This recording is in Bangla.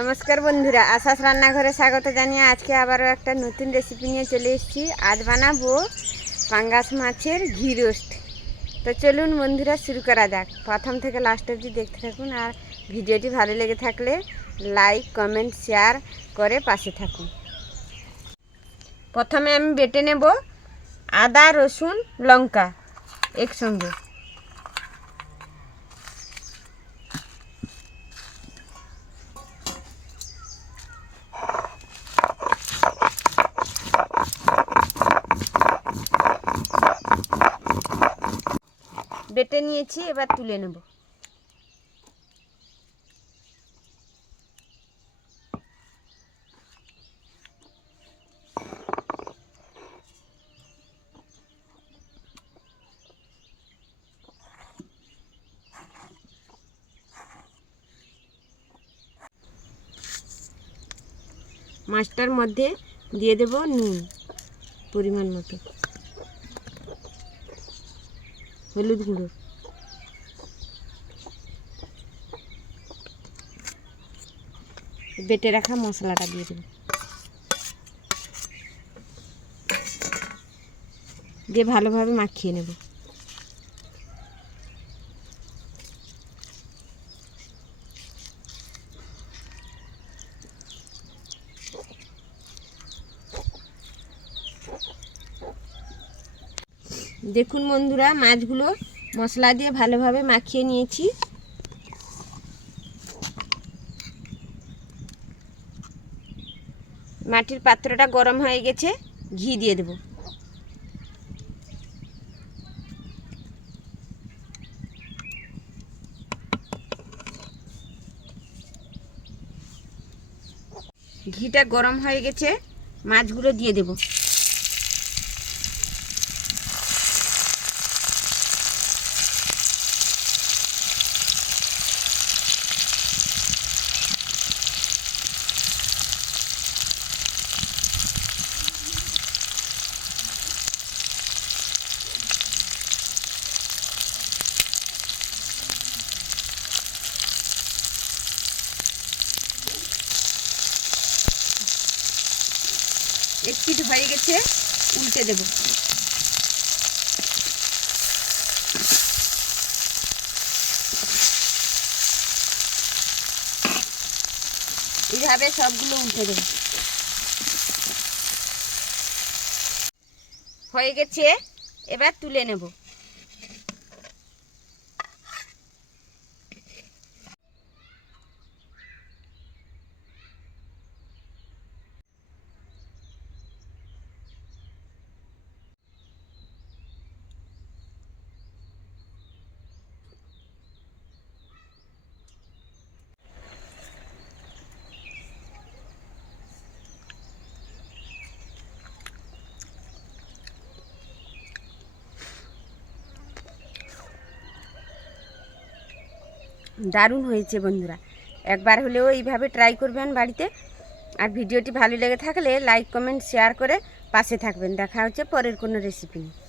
নমস্কার বন্ধুরা, আশাস রান্নাঘরে স্বাগত জানিয়ে আজকে আবারও একটা নতুন রেসিপি নিয়ে চলে এসেছি। আজ বানাবো পাঙ্গাস মাছের ঘি রোস্ট। তো চলুন বন্ধুরা শুরু করা যাক। প্রথম থেকে লাস্ট অবধি দেখতে থাকুন, আর ভিডিওটি ভালো লেগে থাকলে লাইক কমেন্ট শেয়ার করে পাশে থাকুন। প্রথমে আমি বেটে নেব আদা রসুন লঙ্কা একসঙ্গে। বেটে নিয়েছি, এবার তুলে নেব। মাছটার মধ্যে দিয়ে দেব নুন পরিমাণ মতো, হলুদ গুঁড়ো, বেটে রাখা মশলাটা দিয়ে দেব, দিয়ে ভালোভাবে মাখিয়ে নেব। দেখুন বন্ধুরা, মাছগুলো মশলা দিয়ে ভালোভাবে মাখিয়ে নিয়েছি। মাটির পাত্রটা গরম হয়ে গেছে, ঘি দিয়ে দেব। ঘিটা গরম হয়ে গেছে, মাছগুলো দিয়ে দেব। এক পিঠ হয়ে গেছে, উল্টে দেব। এইভাবে সবগুলো উল্টে দেব। হয়ে গেছে, এবার তুলে নেব। দারুণ হয়েছে বন্ধুরা, একবার হলেও এইভাবে ট্রাই করবেন বাড়িতে। আর ভিডিওটি ভালো লেগে থাকলে লাইক কমেন্ট শেয়ার করে পাশে থাকবেন। দেখা হচ্ছে পরের কোনো রেসিপি নিয়ে।